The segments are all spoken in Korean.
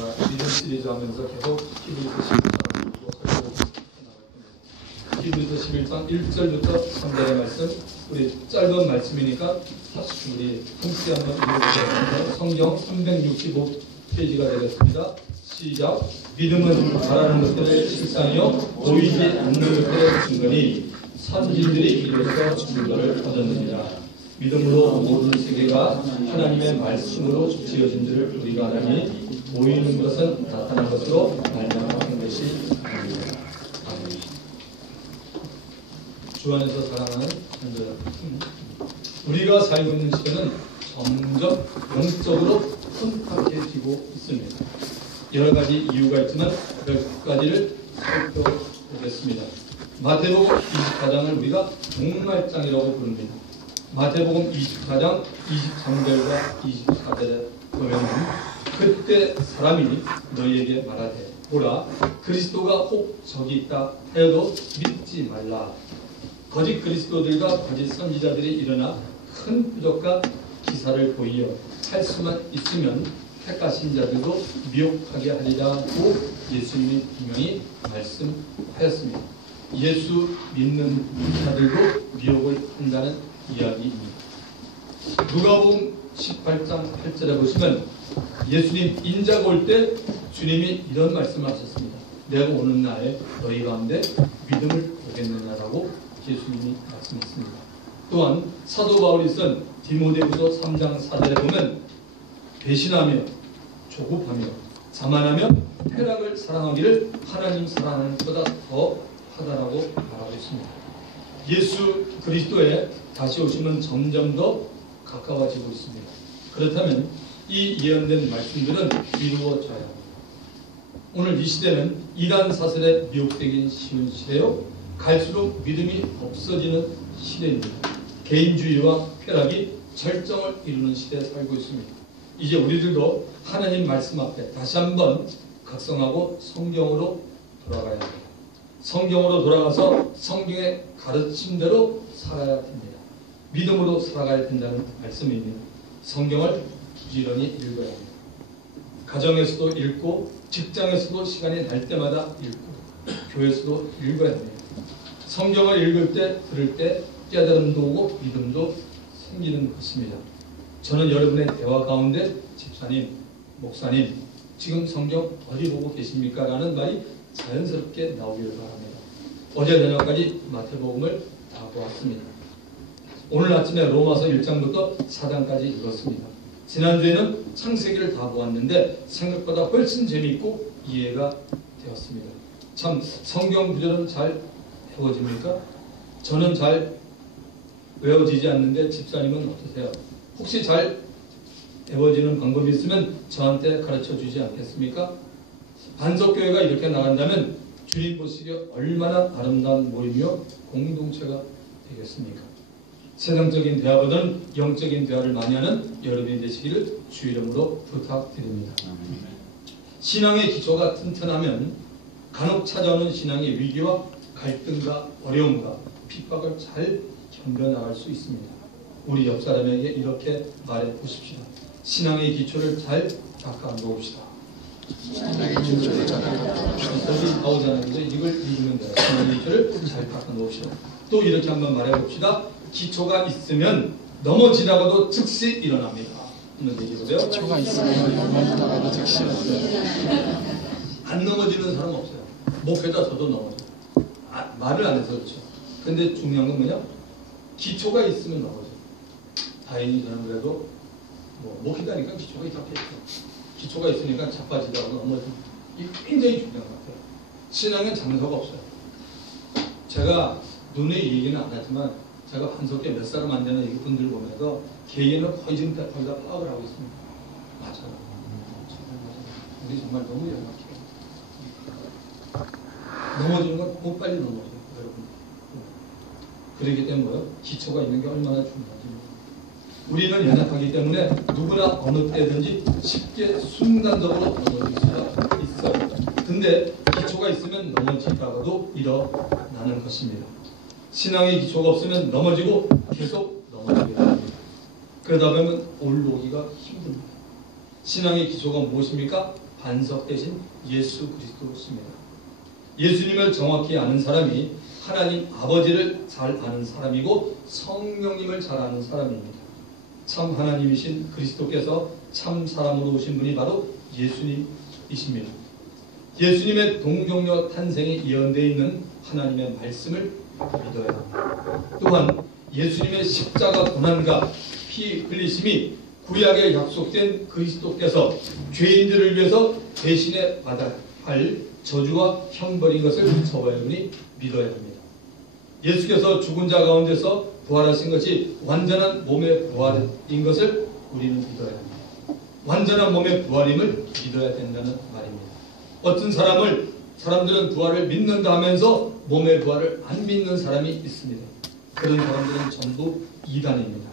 믿음 시리즈 하면서 계속 히브리서 11장 히브리서 11장 1절부터 3절의 말씀, 우리 짧은 말씀이니까 우리 함께 한번 읽어보겠습니다. 성경 365페이지가 되겠습니다. 시작. 믿음은 바라는 것들의 실상이요 보이지 않는 것들의 증거니 선진들이 이로써 증거를 얻었느니라. 믿음으로 모든 세계가 하나님의 말씀으로 지어진 줄을 우리가 아나니 보이는 것은 나타난 것으로 말미암은 것이 아닙니다. 주 안에서 사랑하는 형제들, 우리가 살고 있는 시대는 점점 영적으로 혼탁해지고 있습니다. 여러 가지 이유가 있지만 몇 가지를 살펴보겠습니다. 마태복음 24장을 우리가 종말장이라고 부릅니다. 마태복음 24장 23절과 24절에 보면 그때 사람이 너희에게 말하되 보라 그리스도가 혹 저기 있다 하여도 믿지 말라. 거짓 그리스도들과 거짓 선지자들이 일어나 큰 표적과 기사를 보이어 할 수만 있으면 택하신 자들도 미혹하게 하리라고 예수님이 분명히 말씀하였습니다. 예수 믿는 자들도 미혹을 한다는 이야기입니다. 누가복음 18장 8절에 보시면 예수님 인자가 올 때 주님이 이런 말씀을 하셨습니다. 내가 오는 날에 너희 가운데 믿음을 보겠느냐라고 예수님이 말씀했습니다. 또한 사도 바울이 쓴 디모데후서 3장 4절에 보면 배신하며 조급하며 자만하며 쾌락을 사랑하기를 하나님 사랑하는 것보다 더 하다라고 말하고 있습니다. 예수 그리스도의 다시 오심은 점점 더 가까워지고 있습니다. 그렇다면 이 예언된 말씀들은 이루어져야 합니다. 오늘 이 시대는 이단 사슬에 미혹되기 쉬운 시대요. 갈수록 믿음이 없어지는 시대입니다. 개인주의와 쾌락이 절정을 이루는 시대에 살고 있습니다. 이제 우리들도 하나님 말씀 앞에 다시 한번 각성하고 성경으로 돌아가야 합니다. 성경으로 돌아가서 성경의 가르침대로 살아야 됩니다. 믿음으로 살아가야 된다는 말씀입니다. 성경을 부지런히 읽어야 합니다. 가정에서도 읽고 직장에서도 시간이 날 때마다 읽고 교회에서도 읽어야 합니다. 성경을 읽을 때 들을 때 깨달음도 오고 믿음도 생기는 것입니다. 저는 여러분의 대화 가운데 집사님, 목사님 지금 성경 어디 보고 계십니까? 라는 말이 자연스럽게 나오기를 바랍니다. 어제 저녁까지 마태복음을 다 보았습니다. 오늘 아침에 로마서 1장부터 4장까지 읽었습니다. 지난주에는 창세기를 다 보았는데 생각보다 훨씬 재미있고 이해가 되었습니다. 참 성경 구절은 잘 외워집니까? 저는 잘 외워지지 않는데 집사님은 어떠세요? 혹시 잘 외워지는 방법이 있으면 저한테 가르쳐 주지 않겠습니까? 반석교회가 이렇게 나간다면 주님 보시기에 얼마나 아름다운 모임이요 공동체가 되겠습니까? 세상적인 대화보다는 영적인 대화를 많이 하는 여러분이 되시기를 주 이름으로 부탁드립니다. 신앙의 기초가 튼튼하면 간혹 찾아오는 신앙의 위기와 갈등과 어려움과 핍박을 잘 견뎌나갈 수 있습니다. 우리 옆 사람에게 이렇게 말해 보십시다. 신앙의 기초를 잘 닦아 놓읍시다. 여기 나오잖아요. 이걸 읽으면 돼요. 신앙의 기초를 잘 닦아 놓읍시다. 또 이렇게 한번 말해 봅시다. 기초가 있으면 넘어지다가도 즉시 일어납니다. 한번 얘기해보세요. 기초가 있으면 넘어지다가도 즉시 일어납니다. 안 넘어지는 사람 없어요. 목회자 저도 넘어져요. 말을 안 해서 그렇죠. 근데 중요한 건 뭐냐? 기초가 있으면 넘어져요. 다행히 저는 그래도 목회자니까 기초가 있었겠죠. 기초가 있으니까 자빠지다가 넘어지는 이게 굉장히 중요한 것 같아요. 신앙엔 장소가 없어요. 제가 눈에 얘기는 안 하지만 제가 한석에 몇 사람 안 되는 분들 보면서 개인은 거의 지금 거의 다 파악을 하고 있습니다. 맞아요. 우리 정말 너무 연약해요. 넘어지는 건 너무 빨리 넘어져요. 여러분. 그렇기 때문에 뭐요? 기초가 있는 게 얼마나 중요한지. 우리는 연약하기 때문에 누구나 어느 때든지 쉽게 순간적으로 넘어질 수가 있어요. 근데 기초가 있으면 넘어지다가도 일어나는 것입니다. 신앙의 기초가 없으면 넘어지고 계속 넘어지게 됩니다. 그러다 보면 올라오기가 힘듭니다. 신앙의 기초가 무엇입니까? 반석 대신 예수 그리스도십니다. 예수님을 정확히 아는 사람이 하나님 아버지를 잘 아는 사람이고 성령님을 잘 아는 사람입니다. 참 하나님이신 그리스도께서 참 사람으로 오신 분이 바로 예수님이십니다. 예수님의 동정녀 탄생이 예언되어 있는 하나님의 말씀을 믿어야 합니다. 또한 예수님의 십자가 고난과 피 흘리심이 구약에 약속된 그리스도께서 죄인들을 위해서 대신에 받아야 할 저주와 형벌인 것을 저와 여러분이 믿어야 합니다. 예수께서 죽은 자 가운데서 부활하신 것이 완전한 몸의 부활인 것을 우리는 믿어야 합니다. 완전한 몸의 부활임을 믿어야 된다는 말입니다. 어떤 사람들은 부활을 믿는다 하면서 몸의 부활을 안 믿는 사람이 있습니다. 그런 사람들은 전부 이단입니다.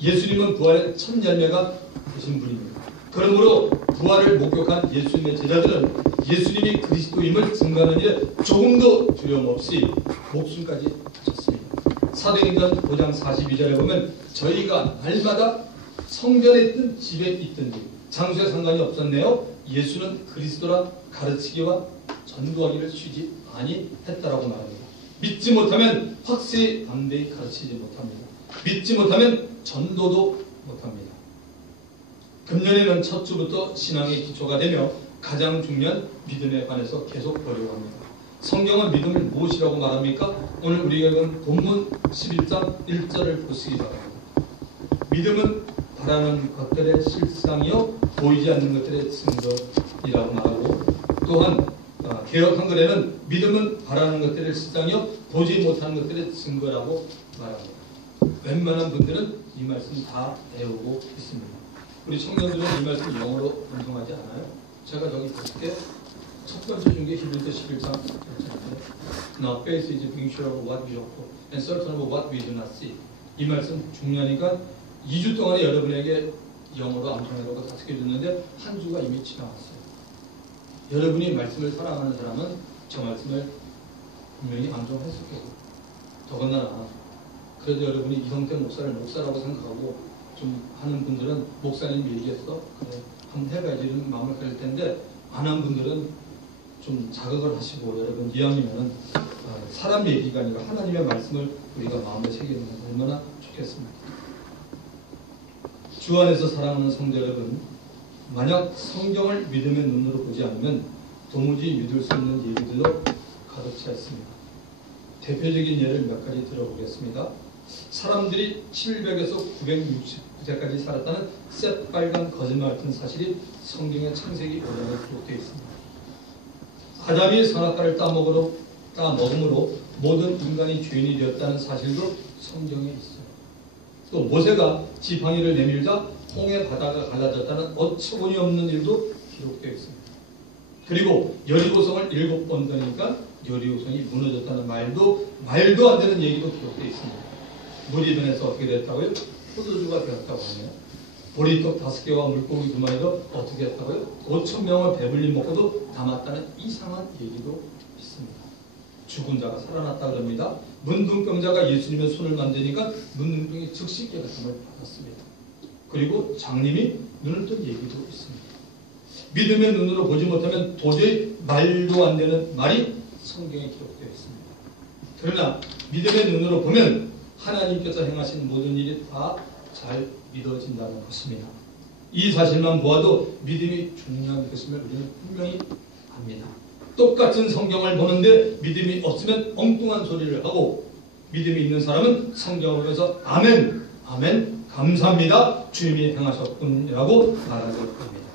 예수님은 부활의 첫 열매가 되신 분입니다. 그러므로 부활을 목격한 예수님의 제자들은 예수님이 그리스도임을 증거하는 일에 조금도 두려움 없이 목숨까지 바쳤습니다. 사도행전 5장 42절에 보면 저희가 날마다 성전에 있든 집에 있든지 장소에 상관이 없었네요. 예수는 그리스도라 가르치기와 전도하기를 쉬지 아니했다라고 말합니다. 믿지 못하면 확실히 담대히 가르치지 못합니다. 믿지 못하면 전도도 못합니다. 금년에는 첫 주부터 신앙의 기초가 되며 가장 중요한 믿음에 관해서 계속 보려고 합니다. 성경은 믿음을 무엇이라고 말합니까? 오늘 우리가 읽은 본문 11장 1절을 보시기 바랍니다. 믿음은 바라는 것들의 실상이요 보이지 않는 것들의 증거이라고 말하고, 또한 개역 한글에는 믿음은 바라는 것들의 실상이요 보지 못하는 것들의 증거라고 말합니다. 웬만한 분들은 이 말씀 다 외우고 있습니다. 우리 청년들은 이 말씀 영어로 분석하지 않아요? 제가 저기 볼게 첫 번째 중에 히브리서 11장 1절인데 Now faith is being sure of what we hope for and certain of what we do not see. 이 말씀 중요하니까 2주 동안에 여러분에게 영어로 암송하라고 다 시켜줬는데 한 주가 이미 지나갔어요. 여러분이 말씀을 사랑하는 사람은 저 말씀을 분명히 암송했을 거고, 더군다나 그래도 여러분이 이성태 목사를 목사라고 생각하고 좀 하는 분들은 목사님 얘기했어? 그래 한번 해봐야지 이런 마음을 가질 텐데, 안 한 분들은 좀 자극을 하시고 여러분 이왕이면은 사람 얘기가 아니라 하나님의 말씀을 우리가 마음에 새기는 건 얼마나 좋겠습니까? 주 안에서 사랑하는 성도 여러분, 만약 성경을 믿음의 눈으로 보지 않으면 도무지 믿을 수 없는 얘기들로 가득 차 있습니다. 대표적인 예를 몇 가지 들어보겠습니다. 사람들이 700에서 969세까지 살았다는 새빨간 거짓말 같은 사실이 성경의 창세기 5장에 기록되어 있습니다. 아담이 선악과를 따먹음으로 모든 인간이 죄인이 되었다는 사실도 성경에 있어요. 또 모세가 지팡이를 내밀자 홍해 바다가 갈라졌다는 어처구니 없는 일도 기록되어 있습니다. 그리고 여리고성을 7번 거니까 여리고성이 무너졌다는 말도 안 되는 얘기도 기록되어 있습니다. 물이 변해서 어떻게 됐다고요? 포도주가 되었다고 하네요. 보리떡 5개와 물고기 2마리도 어떻게 했다고요? 5,000명을 배불리 먹고도 남았다는 이상한 얘기도 있습니다. 죽은 자가 살아났다 그럽니다. 문둥병자가 예수님의 손을 만지니까 문둥병이 즉시 깨끗함을 받았습니다. 그리고 장님이 눈을 뜬 얘기도 있습니다. 믿음의 눈으로 보지 못하면 도저히 말도 안 되는 말이 성경에 기록되어 있습니다. 그러나 믿음의 눈으로 보면 하나님께서 행하신 모든 일이 다 잘 믿어진다는 것입니다. 이 사실만 보아도 믿음이 중요한 것임을 우리는 분명히 압니다. 똑같은 성경을 보는데 믿음이 없으면 엉뚱한 소리를 하고, 믿음이 있는 사람은 성경을 보면서 아멘, 아멘, 감사합니다, 주님이 행하셨군이라고 말하게 됩니다.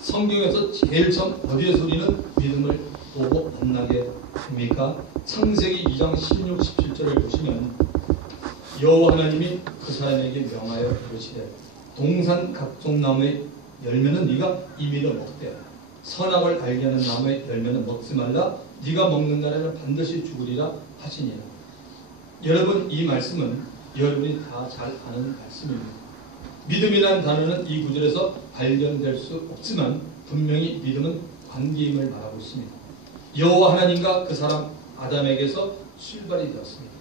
성경에서 제일 처음 어디에서 우리는 믿음을 보고 만나게 됩니까? 창세기 2장 16, 17절을 보시면 여호와 하나님이 그 사람에게 명하여 이르시되 동산 각종 나무의 열매는 네가 임의로 먹되 선악을 알게 하는 나무의 열매는 먹지 말라. 네가 먹는 날에는 반드시 죽으리라 하시니라. 여러분, 이 말씀은 여러분이 다 잘 아는 말씀입니다. 믿음이라는 단어는 이 구절에서 발견될 수 없지만 분명히 믿음은 관계임을 말하고 있습니다. 여호와 하나님과 그 사람 아담에게서 출발이 되었습니다.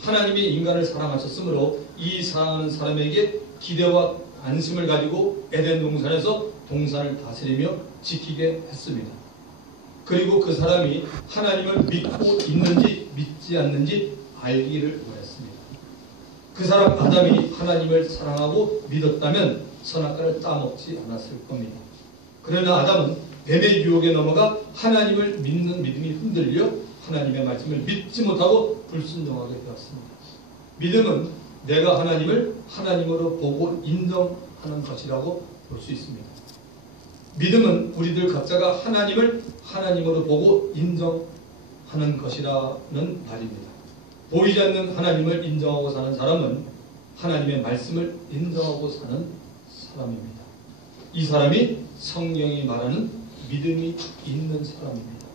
하나님이 인간을 사랑하셨으므로 이 사랑하는 사람에게 기대와 관심을 가지고 에덴 동산에서 동산을 다스리며 지키게 했습니다. 그리고 그 사람이 하나님을 믿고 있는지 믿지 않는지 알기를 원했습니다. 그 사람 아담이 하나님을 사랑하고 믿었다면 선악과를 따먹지 않았을 겁니다. 그러나 아담은 뱀의 유혹에 넘어가 하나님을 믿는 믿음이 흔들려 하나님의 말씀을 믿지 못하고 불순종하게 되었습니다. 믿음은 내가 하나님을 하나님으로 보고 인정하는 것이라고 볼 수 있습니다. 믿음은 우리들 각자가 하나님을 하나님으로 보고 인정하는 것이라는 말입니다. 보이지 않는 하나님을 인정하고 사는 사람은 하나님의 말씀을 인정하고 사는 사람입니다. 이 사람이 성경이 말하는 믿음이 있는 사람입니다.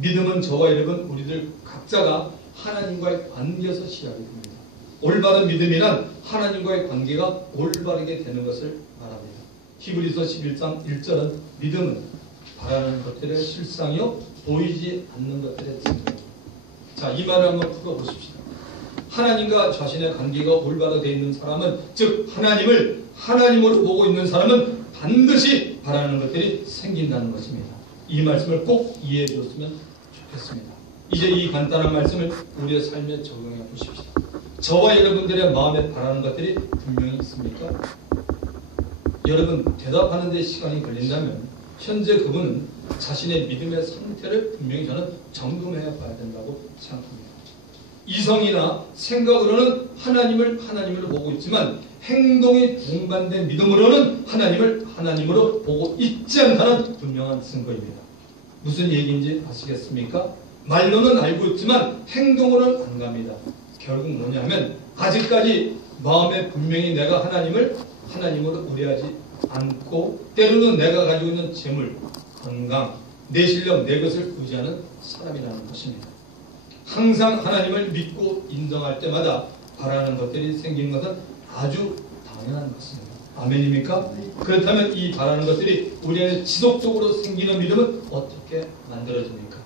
믿음은 저와 여러분 우리들 각자가 하나님과의 관계에서 시작이 됩니다. 올바른 믿음이란 하나님과의 관계가 올바르게 되는 것을 말합니다. 히브리서 11장 1절은 믿음은 바라는 것들의 실상이요 보이지 않는 것들의 증거입니다. 자, 이 말을 한번 풀어보십시다. 하나님과 자신의 관계가 올바로 되어 있는 사람은, 즉 하나님을 하나님으로 보고 있는 사람은 반드시 바라는 것들이 생긴다는 것입니다. 이 말씀을 꼭 이해해 줬으면 좋겠습니다. 이제 이 간단한 말씀을 우리의 삶에 적용해 보십시다. 저와 여러분들의 마음에 바라는 것들이 분명히 있습니까? 여러분, 대답하는 데 시간이 걸린다면 현재 그분은 자신의 믿음의 상태를 분명히 저는 점검해 봐야 된다고 생각합니다. 이성이나 생각으로는 하나님을 하나님으로 보고 있지만 행동이 동반된 믿음으로는 하나님을 하나님으로 보고 있지 않다는 분명한 증거입니다. 무슨 얘기인지 아시겠습니까? 말로는 알고 있지만 행동으로는 안 갑니다. 결국 뭐냐면 아직까지 마음에 분명히 내가 하나님을 하나님으로 의뢰하지 않고 때로는 내가 가지고 있는 재물, 건강, 내 실력, 내 것을 의지하는 사람이라는 것입니다. 항상 하나님을 믿고 인정할 때마다 바라는 것들이 생기는 것은 아주 당연한 것입니다. 아멘입니까? 그렇다면 이 바라는 것들이 우리에게 지속적으로 생기는 믿음은 어떻게 만들어집니까?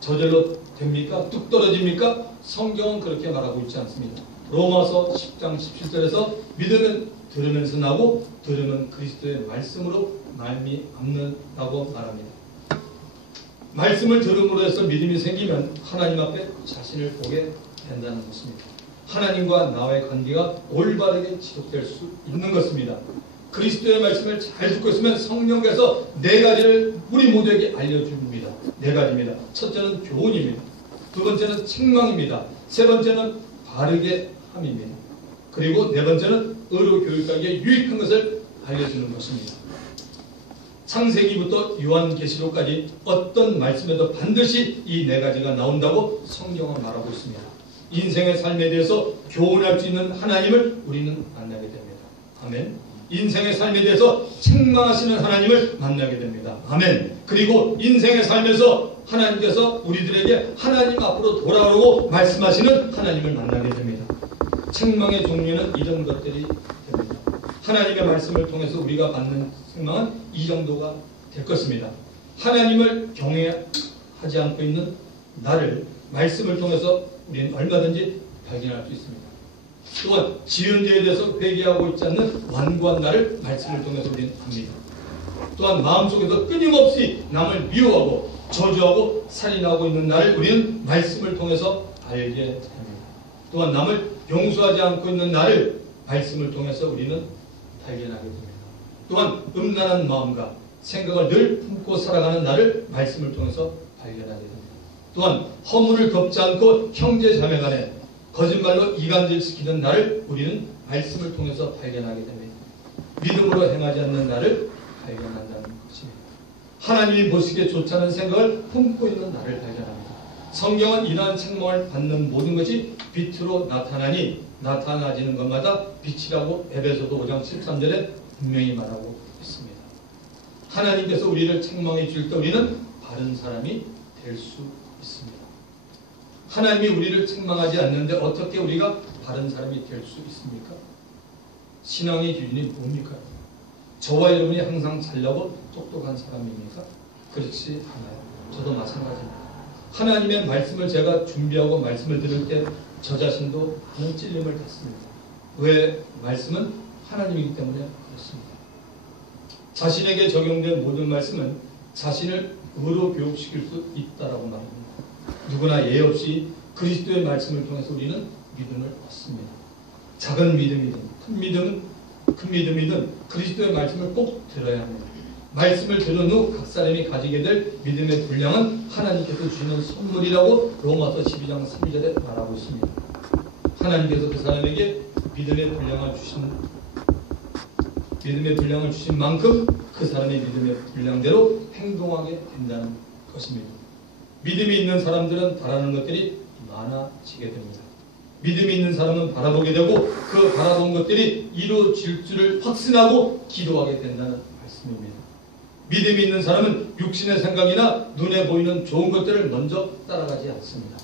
저절로 됩니까? 뚝 떨어집니까? 성경은 그렇게 말하고 있지 않습니다. 로마서 10장 17절에서 믿음은 들으면서 나고 들으면 그리스도의 말씀으로 말미암는다고 말합니다. 말씀을 들음으로 해서 믿음이 생기면 하나님 앞에 자신을 보게 된다는 것입니다. 하나님과 나와의 관계가 올바르게 지속될 수 있는 것입니다. 그리스도의 말씀을 잘 듣고 있으면 성령께서 네 가지를 우리 모두에게 알려줍니다. 네 가지입니다. 첫째는 교훈입니다. 두 번째는 책망입니다. 세 번째는 바르게 함입니다. 그리고 네 번째는 의로 교육하기에 유익한 것을 알려주는 것입니다. 창세기부터 요한계시록까지 어떤 말씀에도 반드시 이 네 가지가 나온다고 성경은 말하고 있습니다. 인생의 삶에 대해서 교훈할 수 있는 하나님을 우리는 만나게 됩니다. 아멘. 인생의 삶에 대해서 책망하시는 하나님을 만나게 됩니다. 아멘. 그리고 인생의 삶에서 하나님께서 우리들에게 하나님 앞으로 돌아오고 말씀하시는 하나님을 만나게 됩니다. 책망의 종류는 이런 것들이 됩니다. 하나님의 말씀을 통해서 우리가 받는 책망은 이 정도가 될 것입니다. 하나님을 경외하지 않고 있는 나를 말씀을 통해서 우리는 얼마든지 발견할 수 있습니다. 또한 지은 죄에 대해서 회개하고 있지 않는 완고한 나를 말씀을 통해서 우리는 압니다. 또한 마음속에서 끊임없이 남을 미워하고 저주하고 살인하고 있는 나를 우리는 말씀을 통해서 알게 됩니다. 또한 남을 용서하지 않고 있는 나를 말씀을 통해서 우리는 발견하게 됩니다. 또한 음란한 마음과 생각을 늘 품고 살아가는 나를 말씀을 통해서 발견하게 됩니다. 또한 허물을 덮지 않고 형제 자매 간에 거짓말로 이간질시키는 나를 우리는 말씀을 통해서 발견하게 됩니다. 믿음으로 행하지 않는 나를 발견한다는 것입니다. 하나님이 보시기에 좋지 않은 생각을 품고 있는 나를 발견합니다. 성경은 이러한 책망을 받는 모든 것이 빛으로 나타나니 나타나지는 것마다 빛이라고 에베소서 5장 13절에 분명히 말하고 있습니다. 하나님께서 우리를 책망해 줄 때 우리는 바른 사람이 될 수 있습니다. 하나님이 우리를 책망하지 않는데 어떻게 우리가 바른 사람이 될 수 있습니까? 신앙의 기준이 뭡니까? 저와 여러분이 항상 잘나고 똑똑한 사람입니까? 그렇지 않아요. 저도 마찬가지입니다. 하나님의 말씀을 제가 준비하고 말씀을 들을 때 저 자신도 많은 찔림을 갖습니다. 왜? 말씀은 하나님이기 때문에 그렇습니다. 자신에게 적용된 모든 말씀은 자신을 의로 교육시킬 수 있다라고 말합니다. 누구나 예 없이 그리스도의 말씀을 통해서 우리는 믿음을 얻습니다. 작은 믿음이든 큰 믿음이든 그리스도의 말씀을 꼭 들어야 합니다. 말씀을 들은 후 각 사람이 가지게 될 믿음의 분량은 하나님께서 주시는 선물이라고 로마서 12장 3절에 말하고 있습니다. 하나님께서 그 사람에게 믿음의 분량을 주신 만큼 그 사람의 믿음의 분량대로 행동하게 된다는 것입니다. 믿음이 있는 사람들은 바라는 것들이 많아지게 됩니다. 믿음이 있는 사람은 바라보게 되고 그 바라본 것들이 이루어질 줄을 확신하고 기도하게 된다는 말씀입니다. 믿음이 있는 사람은 육신의 생각이나 눈에 보이는 좋은 것들을 먼저 따라가지 않습니다.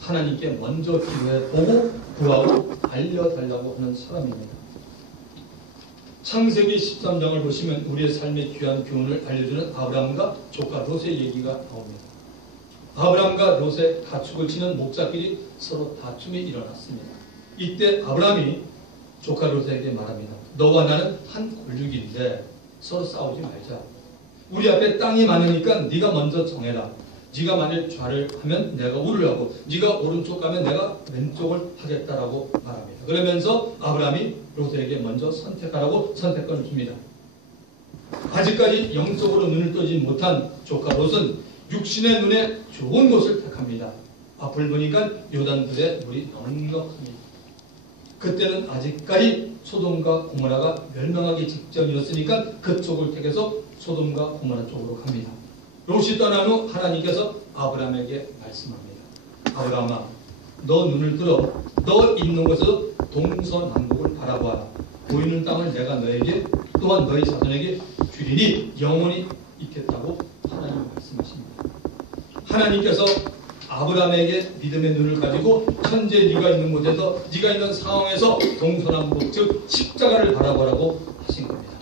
하나님께 먼저 기도해보고 구하고 알려달라고 하는 사람입니다. 창세기 13장을 보시면 우리의 삶의 귀한 교훈을 알려주는 아브라함과 조카 롯의 얘기가 나옵니다. 아브라함과 롯의 가축을 치는 목자끼리 서로 다툼이 일어났습니다. 이때 아브라함이 조카 롯에게 말합니다. 너와 나는 한 골육인데 서로 싸우지 말자. 우리 앞에 땅이 많으니까 네가 먼저 정해라. 네가 만일 좌를 하면 내가 우를 하고 네가 오른쪽 가면 내가 왼쪽을 하겠다라고 말합니다. 그러면서 아브라함이 롯에게 먼저 선택하라고 선택권을 줍니다. 아직까지 영적으로 눈을 뜨지 못한 조카 롯은 육신의 눈에 좋은 곳을 택합니다. 앞을 보니까 요단들의 물이 넉넉합니다. 그때는 아직까지 소돔과 고모라가 멸망하기 직전이었으니까 그쪽을 택해서 소돔과 고모라 쪽으로 갑니다. 롯이 떠난 후 하나님께서 아브라함에게 말씀합니다. 아브라함아, 너 눈을 들어 너 있는 곳에서 동서남북을 바라보아라. 보이는 땅을 내가 너에게 또한 너희 자손에게 주리니 영원히 있겠다고 하나님 말씀하십니다. 하나님께서 아브라함에게 믿음의 눈을 가지고 현재 네가 있는 곳에서 네가 있는 상황에서 동서남북 즉 십자가를 바라보라고 하신 겁니다.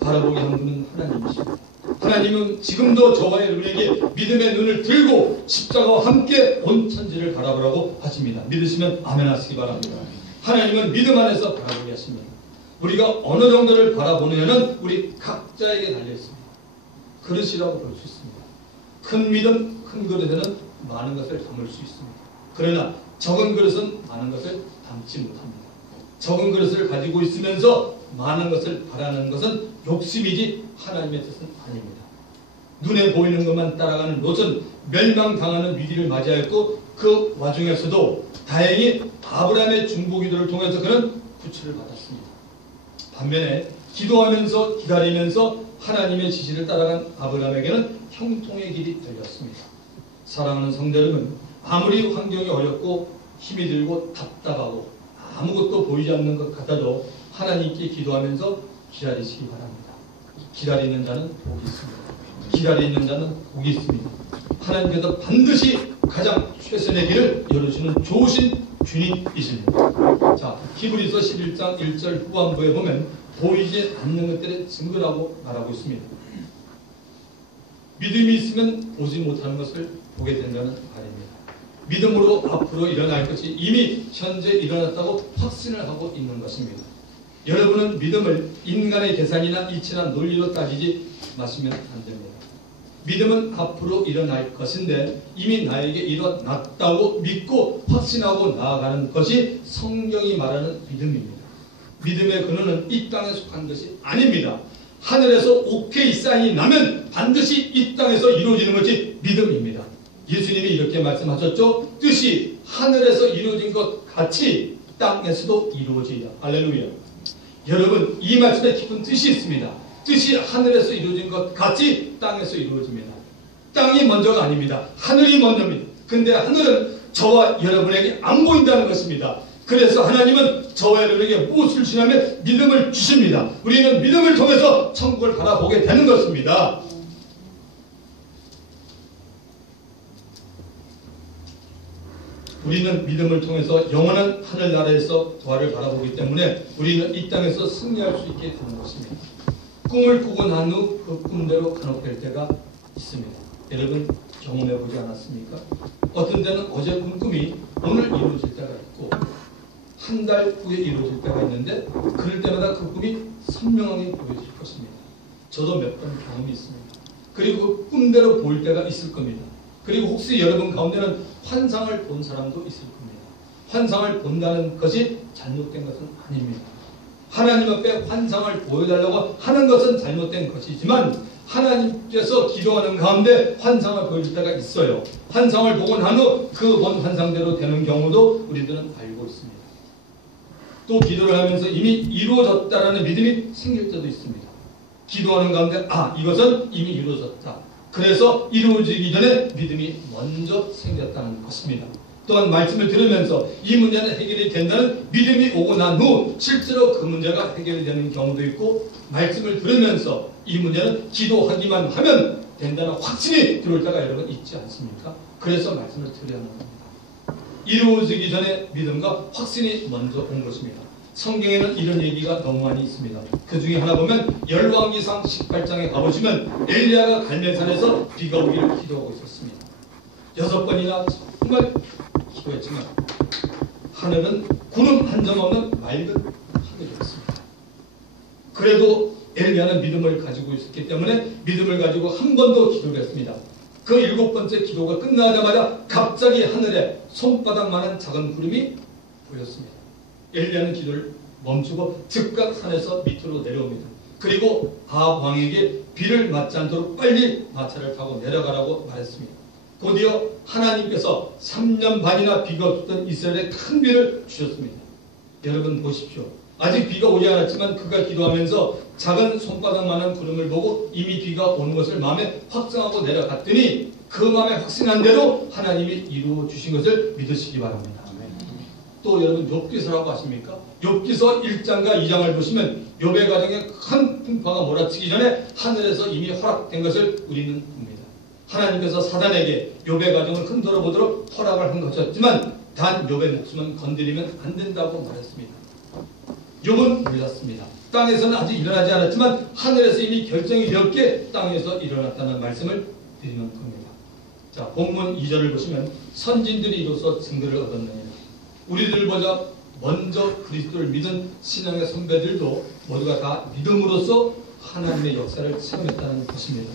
바라보게 한 분은 하나님이십니다. 하나님은 지금도 저와 여러분에게 믿음의 눈을 들고 십자가와 함께 온 천지를 바라보라고 하십니다. 믿으시면 아멘 하시기 바랍니다. 하나님은 믿음 안에서 바라보게 하십니다. 우리가 어느 정도를 바라보느냐는 우리 각자에게 달려있습니다. 그릇이라고 볼 수 있습니다. 큰 믿음, 큰 그릇에는 많은 것을 담을 수 있습니다. 그러나 적은 그릇은 많은 것을 담지 못합니다. 적은 그릇을 가지고 있으면서 많은 것을 바라는 것은 욕심이지 하나님의 뜻은 아닙니다. 눈에 보이는 것만 따라가는 롯은 멸망당하는 위기를 맞이하였고 그 와중에서도 다행히 아브라함의 중보기도를 통해서 그는 구출을 받았습니다. 반면에 기도하면서 기다리면서 하나님의 지시를 따라간 아브라함에게는 형통의 길이 열렸습니다. 사랑하는 성도 여러분, 아무리 환경이 어렵고 힘이 들고 답답하고 아무것도 보이지 않는 것 같아도 하나님께 기도하면서 기다리시기 바랍니다. 기다리는 자는 복이 있습니다. 기다리는 자는 복이 있습니다. 하나님께서 반드시 가장 최선의 길을 열어주는 좋으신 주님이십니다. 자, 히브리서 11장 1절 후반부에 보면 보이지 않는 것들의 증거라고 말하고 있습니다. 믿음이 있으면 보지 못하는 것을 보게 된다는 말입니다. 믿음으로 앞으로 일어날 것이 이미 현재 일어났다고 확신을 하고 있는 것입니다. 여러분은 믿음을 인간의 계산이나 이치나 논리로 따지지 마시면 안 됩니다. 믿음은 앞으로 일어날 것인데 이미 나에게 일어났다고 믿고 확신하고 나아가는 것이 성경이 말하는 믿음입니다. 믿음의 근원은 이 땅에 속한 것이 아닙니다. 하늘에서 오케이 사인이 나면 반드시 이 땅에서 이루어지는 것이 믿음입니다. 예수님이 이렇게 말씀하셨죠. 뜻이 하늘에서 이루어진 것 같이 땅에서도 이루어지리라. 할렐루야. 여러분, 이 말씀에 깊은 뜻이 있습니다. 뜻이 하늘에서 이루어진 것 같이 땅에서 이루어집니다. 땅이 먼저가 아닙니다. 하늘이 먼저입니다. 근데 하늘은 저와 여러분에게 안 보인다는 것입니다. 그래서 하나님은 저와 여러분에게 무엇을 주시냐면 믿음을 주십니다. 우리는 믿음을 통해서 천국을 바라보게 되는 것입니다. 우리는 믿음을 통해서 영원한 하늘나라에서 부활을 바라보기 때문에 우리는 이 땅에서 승리할 수 있게 되는 것입니다. 꿈을 꾸고 난 후 그 꿈대로 간혹될 때가 있습니다. 여러분 경험해보지 않았습니까? 어떤 때는 어제 꾼 꿈이 오늘 이루어질 때가 있고 한 달 후에 이루어질 때가 있는데 그럴 때마다 그 꿈이 선명하게 보여질 것입니다. 저도 몇 번 경험이 있습니다. 그리고 그 꿈대로 보일 때가 있을 겁니다. 그리고 혹시 여러분 가운데는 환상을 본 사람도 있을 겁니다. 환상을 본다는 것이 잘못된 것은 아닙니다. 하나님 앞에 환상을 보여달라고 하는 것은 잘못된 것이지만 하나님께서 기도하는 가운데 환상을 보여줄 때가 있어요. 환상을 보고 난 후 그 본 환상대로 되는 경우도 우리들은 알고 있습니다. 또 기도를 하면서 이미 이루어졌다라는 믿음이 생길 때도 있습니다. 기도하는 가운데 이것은 이미 이루어졌다. 그래서 이루어지기 전에 믿음이 먼저 생겼다는 것입니다. 또한 말씀을 들으면서 이 문제는 해결이 된다는 믿음이 오고 난 후 실제로 그 문제가 해결이 되는 경우도 있고, 말씀을 들으면서 이 문제는 기도하기만 하면 된다는 확신이 들어올 때가 여러분 있지 않습니까? 그래서 말씀을 드려야 하는 겁니다. 이루어지기 전에 믿음과 확신이 먼저 온 것입니다. 성경에는 이런 얘기가 너무 많이 있습니다. 그 중에 하나 보면 열왕기상 18장에 가보시면 엘리야가 갈멜산에서 비가 오기를 기도하고 있었습니다. 6번이나 정말 기도했지만 하늘은 구름 한 점 없는 맑은 하늘이었습니다. 그래도 엘리야는 믿음을 가지고 있었기 때문에 믿음을 가지고 한 번 더 기도를 했습니다. 그 7번째 기도가 끝나자마자 갑자기 하늘에 손바닥만한 작은 구름이 보였습니다. 엘리야는 기도를 멈추고 즉각 산에서 밑으로 내려옵니다. 그리고 아합 왕에게 비를 맞지 않도록 빨리 마차를 타고 내려가라고 말했습니다. 곧이어 하나님께서 3년 반이나 비가 없었던 이스라엘에 큰 비를 주셨습니다. 여러분 보십시오. 아직 비가 오지 않았지만 그가 기도하면서 작은 손바닥만한 구름을 보고 이미 비가 오는 것을 마음에 확증하고 내려갔더니 그 마음에 확신한 대로 하나님이 이루어 주신 것을 믿으시기 바랍니다. 또 여러분 욥기서라고 아십니까? 욥기서 1장과 2장을 보시면 욥의 가정에 큰 풍파가 몰아치기 전에 하늘에서 이미 허락된 것을 우리는 봅니다. 하나님께서 사단에게 욥의 가정을 흔들어 보도록 허락을 한 것이었지만 단 욥의 목숨은 건드리면 안 된다고 말했습니다. 욥은 몰랐습니다. 땅에서는 아직 일어나지 않았지만 하늘에서 이미 결정이 되었기에 땅에서 일어났다는 말씀을 드리는 겁니다. 자, 본문 2절을 보시면 선진들이 이로써 증거를 얻었느니라. 우리들보다 먼저 그리스도를 믿은 신앙의 선배들도 모두가 다 믿음으로써 하나님의 역사를 체험했다는 것입니다.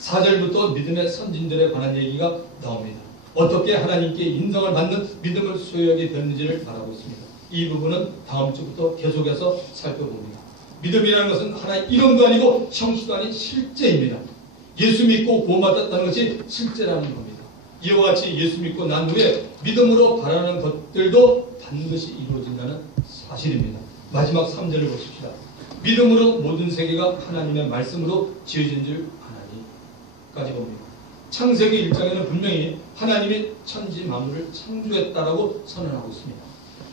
4절부터 믿음의 선진들에 관한 얘기가 나옵니다. 어떻게 하나님께 인정을 받는 믿음을 소유하게 됐는지를 말하고 있습니다. 이 부분은 다음 주부터 계속해서 살펴봅니다. 믿음이라는 것은 하나의 이론도 아니고 형식도 아닌 실제입니다. 예수 믿고 구원받았다는 것이 실제라는 겁니다. 이와 같이 예수 믿고 난 후에 믿음으로 바라는 것들도 반드시 이루어진다는 사실입니다. 마지막 3절을 보십시다. 믿음으로 모든 세계가 하나님의 말씀으로 지어진 줄 아나니까지 봅니다. 창세기 1장에는 분명히 하나님이 천지 만물을 창조했다라고 선언하고 있습니다.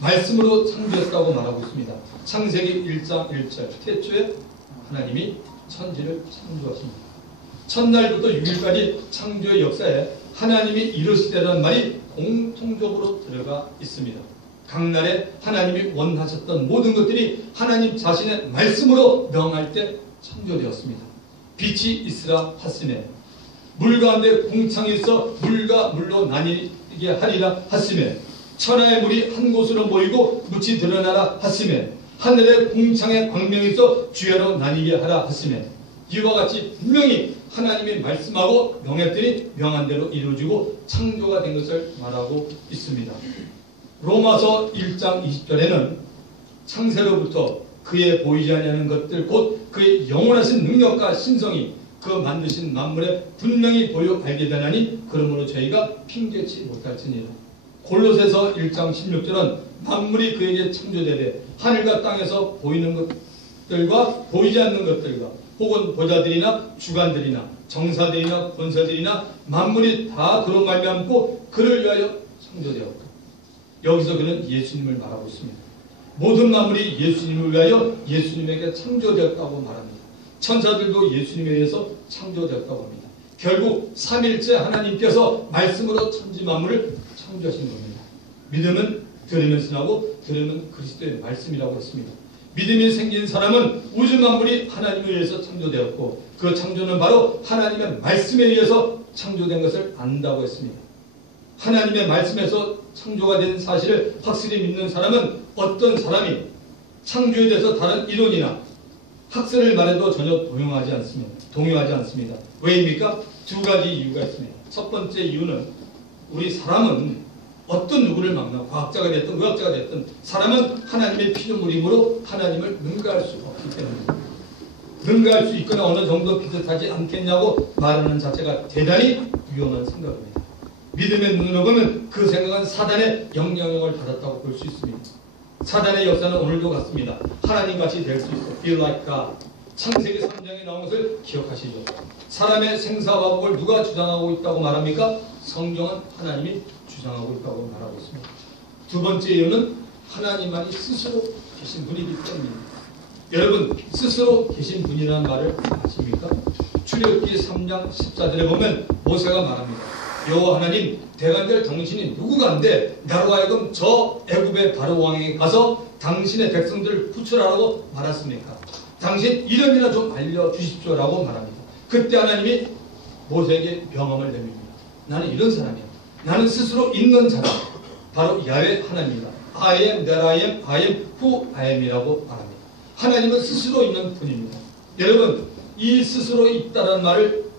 말씀으로 창조했다고 말하고 있습니다. 창세기 1장 1절 태초에 하나님이 천지를 창조하십니다. 첫날부터 6일까지 창조의 역사에 하나님이 이르시되라는 말이 공통적으로 들어가 있습니다. 각 날에 하나님이 원하셨던 모든 것들이 하나님 자신의 말씀으로 명할 때 창조되었습니다. 빛이 있으라 하시매 물 가운데 궁창이 있어 물과 물로 나뉘게 하리라 하시매 천하의 물이 한 곳으로 모이고 묻이 드러나라 하시매 하늘의 궁창에 광명이 있어 주야로 나뉘게 하라 하시매 이와 같이 분명히 하나님이 말씀하고 명했더니 명한 대로 이루어지고 창조가 된 것을 말하고 있습니다. 로마서 1장 20절에는 창세로부터 그의 보이지 아니하는 것들 곧 그의 영원하신 능력과 신성이 그 만드신 만물에 분명히 보여 알게 되나니 그러므로 저희가 핑계치 못할지니라. 골로새서 1장 16절은 만물이 그에게 창조되되 하늘과 땅에서 보이는 것들과 보이지 않는 것들과 혹은 보좌들이나 주관들이나 정사들이나 권사들이나 만물이 다 그로 말미암고 그를 위하여 창조되었고 여기서 그는 예수님을 말하고 있습니다. 모든 만물이 예수님을 위하여 예수님에게 창조되었다고 말합니다. 천사들도 예수님에 의해서 창조되었다고 합니다. 결국 삼일째 하나님께서 말씀으로 천지 만물을 창조하신 겁니다. 믿음은 들으면서 나고 들으면 그리스도의 말씀이라고 했습니다. 믿음이 생긴 사람은 우주 만물이 하나님에 의해서 창조되었고 그 창조는 바로 하나님의 말씀에 의해서 창조된 것을 안다고 했습니다. 하나님의 말씀에서 창조가 된 사실을 확실히 믿는 사람은 어떤 사람이 창조에 대해서 다른 이론이나 학설을 말해도 전혀 동요하지 않습니다. 왜입니까? 두 가지 이유가 있습니다. 첫 번째 이유는 우리 사람은 어떤 누구를 만나 과학자가 됐든 의학자가 됐든 사람은 하나님의 피조물이므로 하나님을 능가할 수 없기 때문입니다. 능가할 수 있거나 어느 정도 비슷하지 않겠냐고 말하는 자체가 대단히 위험한 생각입니다. 믿음의 눈으로 보면 그 생각은 사단의 영향력을 받았다고 볼 수 있습니다. 사단의 역사는 오늘도 같습니다. 하나님같이 될 수 있어. Be like God. 창세기 3장에 나온 것을 기억하시죠. 사람의 생사화복을 누가 주장하고 있다고 말합니까? 성경은 하나님이 주장하고 있다고 말하고 있습니다. 두 번째 이유는 하나님만이 스스로 계신 분이기 때문입니다. 여러분, 스스로 계신 분이라는 말을 아십니까? 출애굽기 3장 14절에 보면 모세가 말합니다. 여호와 하나님, 대간절 당신이 누구간데 나로 하여금 저 애굽의 바로 왕에게 가서 당신의 백성들을 구출하라고 말했습니까? 당신 이름이나 좀 알려주십시오라고 말합니다. 그때 하나님이 모세에게 명함을 내밉니다. 나는 이런 사람이야. 나는 스스로 있는 자다. 바로 야훼 하나님이다. I am that I am who I am이라고 말합니다. 하나님은 스스로 있는 분입니다. 여러분, 이 스스로 있다는 말을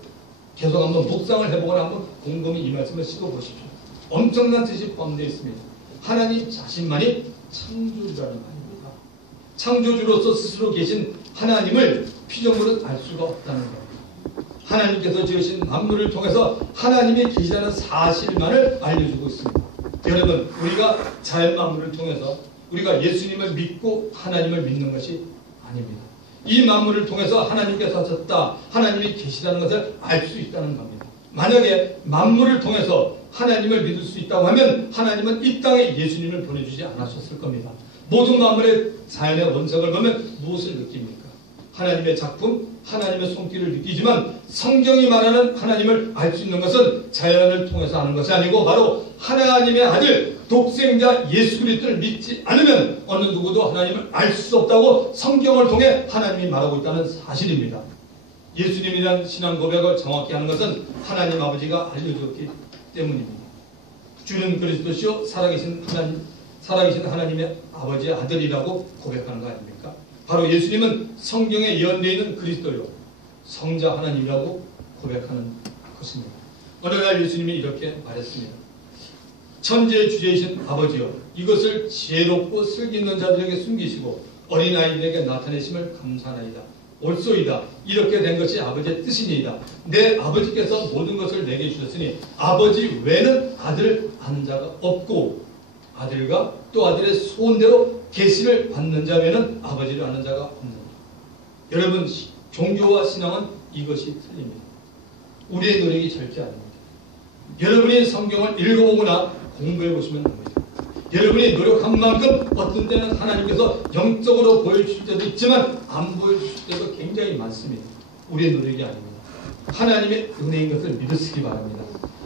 계속 한번 묵상을 해보거나 한번 곰곰이 이 말씀을 씹어보십시오. 엄청난 뜻이 포함되어 있습니다. 하나님 자신만이 창조주라는 말입니다. 창조주로서 스스로 계신 하나님을 피조물은 알 수가 없다는 겁니다. 하나님께서 지으신 만물을 통해서 하나님이 계시다는 사실만을 알려주고 있습니다. 여러분, 우리가 자연 만물을 통해서 우리가 예수님을 믿고 하나님을 믿는 것이 아닙니다. 이 만물을 통해서 하나님께서 하셨다, 하나님이 계시다는 것을 알 수 있다는 겁니다. 만약에 만물을 통해서 하나님을 믿을 수 있다고 하면 하나님은 이 땅에 예수님을 보내주지 않으셨을 겁니다. 모든 만물의 자연의 원석을 보면 무엇을 느낍니까? 하나님의 작품, 하나님의 손길을 느끼지만 성경이 말하는 하나님을 알 수 있는 것은 자연을 통해서 아는 것이 아니고 바로 하나님의 아들 독생자 예수 그리스도를 믿지 않으면 어느 누구도 하나님을 알 수 없다고 성경을 통해 하나님이 말하고 있다는 사실입니다. 예수님에 대한 신앙 고백을 정확히 하는 것은 하나님 아버지가 알려주었기 때문입니다. 주는 그리스도시요 살아계신 하나님의 아버지의 아들이라고 고백하는 거 아닙니까? 바로 예수님은 성경에 예언되어 있는 그리스도요 성자 하나님이라고 고백하는 것입니다. 어느 날 예수님이 이렇게 말했습니다. 천지의 주제이신 아버지여, 이것을 지혜롭고 슬기 있는 자들에게 숨기시고 어린아이들에게 나타내심을 감사하나이다. 옳소이다. 이렇게 된 것이 아버지의 뜻이니이다. 내 아버지께서 모든 것을 내게 주셨으니 아버지 외에는 아들을 아는 자가 없고 아들과 또 아들의 소원대로 계시를 받는 자 외에는 아버지를 아는 자가 없느니라. 여러분, 종교와 신앙은 이것이 틀립니다. 우리의 노력이 절대 아닙니다. 여러분이 성경을 읽어보거나 공부해보시면 됩니다. 여러분이 노력한 만큼 어떤 때는 하나님께서 영적으로 보여주실 때도 있지만 안 보여주실 때도 굉장히 많습니다. 우리의 노력이 아닙니다. 하나님의 은혜인 것을 믿으시기 바랍니다.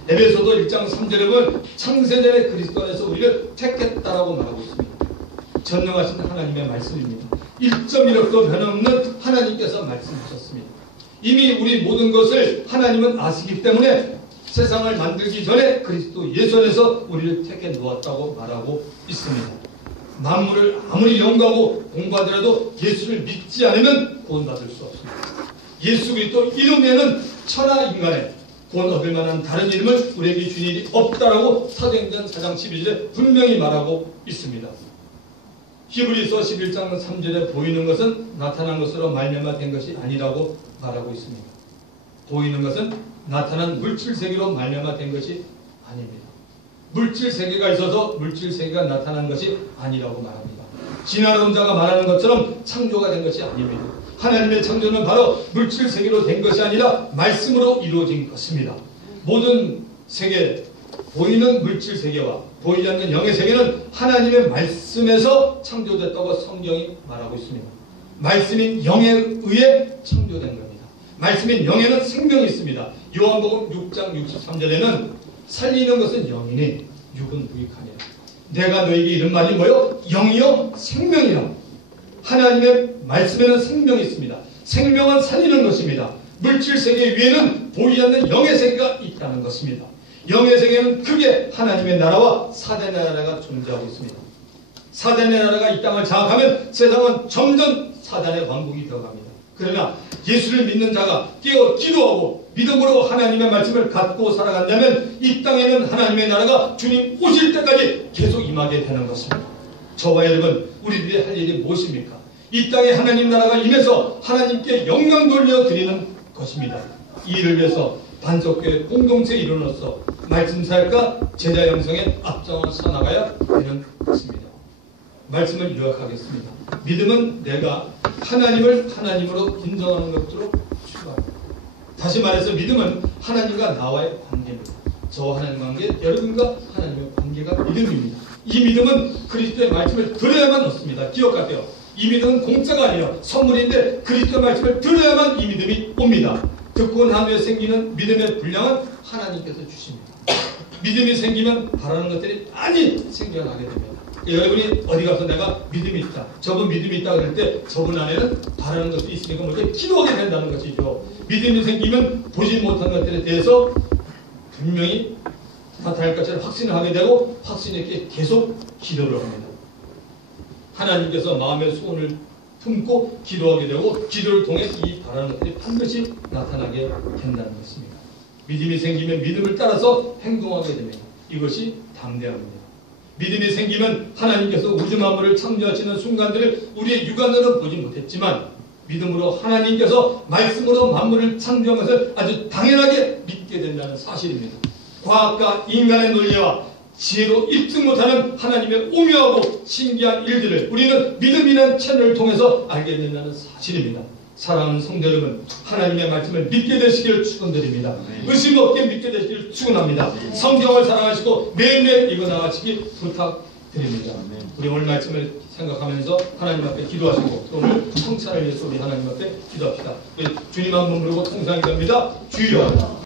에베소서 1장 3절에 보면 창세전에 그리스도 안에서 우리를 택했다라고 말하고 있습니다. 전능하신 하나님의 말씀입니다. 1.1억도 변함없는 하나님께서 말씀하셨습니다. 이미 우리 모든 것을 하나님은 아시기 때문에 세상을 만들기 전에 그리스도 예수 안에서 우리를 택해 놓았다고 말하고 있습니다. 만물을 아무리 연구하고 공부하더라도 예수를 믿지 않으면 구원받을 수 없습니다. 예수 그리스도 이름에는 천하 인간의 구원 얻을 만한 다른 이름을 우리에게 준 일이 없다라고 사도행전 4장 12절에 분명히 말하고 있습니다. 히브리서 11장 3절에 보이는 것은 나타난 것으로 말미암아 된 것이 아니라고 말하고 있습니다. 보이는 것은 나타난 물질 세계로 말미암아 된 것이 아닙니다. 물질 세계가 있어서 물질 세계가 나타난 것이 아니라고 말합니다. 진화론 자가 말하는 것처럼 창조가 된 것이 아닙니다. 하나님의 창조는 바로 물질 세계로 된 것이 아니라 말씀으로 이루어진 것입니다. 모든 세계, 보이는 물질 세계와 보이지 않는 영의 세계는 하나님의 말씀에서 창조됐다고 성경이 말하고 있습니다. 말씀인 영에 의해 창조된 겁니다. 말씀인 영에는 생명이 있습니다. 요한복음 6장 63절에는 살리는 것은 영이니 육은 무익하니라. 내가 너에게 이른 말이 뭐요? 영이요 생명이라. 하나님의 말씀에는 생명이 있습니다. 생명은 살리는 것입니다. 물질 세계 위에는 보이지 않는 영의 세계가 있다는 것입니다. 영의 세계는 크게 하나님의 나라와 사단의 나라가 존재하고 있습니다. 사단의 나라가 이 땅을 장악하면 세상은 점점 사단의 왕국이 되어갑니다. 그러나 예수를 믿는 자가 깨어 기도하고 믿음으로 하나님의 말씀을 갖고 살아간다면 이 땅에는 하나님의 나라가 주님 오실 때까지 계속 임하게 되는 것입니다. 저와 여러분, 우리들이 할 일이 무엇입니까? 이 땅에 하나님 나라가 임해서 하나님께 영광 돌려드리는 것입니다. 이 일을 위해서 반석교회 공동체 일원으로서 말씀 사역과 제자 양성에 앞장서 나가야 되는 것입니다. 말씀을 요약하겠습니다. 믿음은 내가 하나님을 하나님으로 인정하는 것으로 추구합니다. 다시 말해서 믿음은 하나님과 나와의 관계입니다. 저와 하나님 관계, 여러분과 하나님의 관계가 믿음입니다. 이 믿음은 그리스도의 말씀을 들어야만 얻습니다. 기억하세요. 이 믿음은 공짜가 아니라 선물인데 그리스도의 말씀을 들어야만 이 믿음이 옵니다. 듣고 난 후에 생기는 믿음의 분량은 하나님께서 주십니다. 믿음이 생기면 바라는 것들이 많이 생겨나게 됩니다. 여러분이 어디 가서 내가 믿음이 있다, 저분 믿음이 있다 그럴 때 저분 안에는 바라는 것이 있으니까 먼저 기도하게 된다는 것이죠. 믿음이 생기면 보지 못한 것들에 대해서 분명히 나타날 것처럼 확신을 하게 되고 확신 있게 계속 기도를 합니다. 하나님께서 마음의 소원을 품고 기도하게 되고 기도를 통해 이 바라는 것들이 반드시 나타나게 된다는 것입니다. 믿음이 생기면 믿음을 따라서 행동하게 됩니다. 이것이 담대함입니다. 믿음이 생기면 하나님께서 우주 만물을 창조하시는 순간들을 우리의 육안으로 보지 못했지만 믿음으로 하나님께서 말씀으로 만물을 창조한 것을 아주 당연하게 믿게 된다는 사실입니다. 과학과 인간의 논리와 지혜로 입증 못하는 하나님의 오묘하고 신기한 일들을 우리는 믿음이라는 채널을 통해서 알게 된다는 사실입니다. 사랑하는 성도 여러분, 하나님의 말씀을 믿게 되시기를 축원드립니다. 의심 없게 믿게 되시기를 축원합니다. 성경을 사랑하시고 매일매일 읽어나가시기 부탁드립니다. 우리 오늘 말씀을 생각하면서 하나님 앞에 기도하시고 또 오늘 성찬을 위해서 우리 하나님 앞에 기도합시다. 주님 한 번 부르고 통상이 됩니다. 주여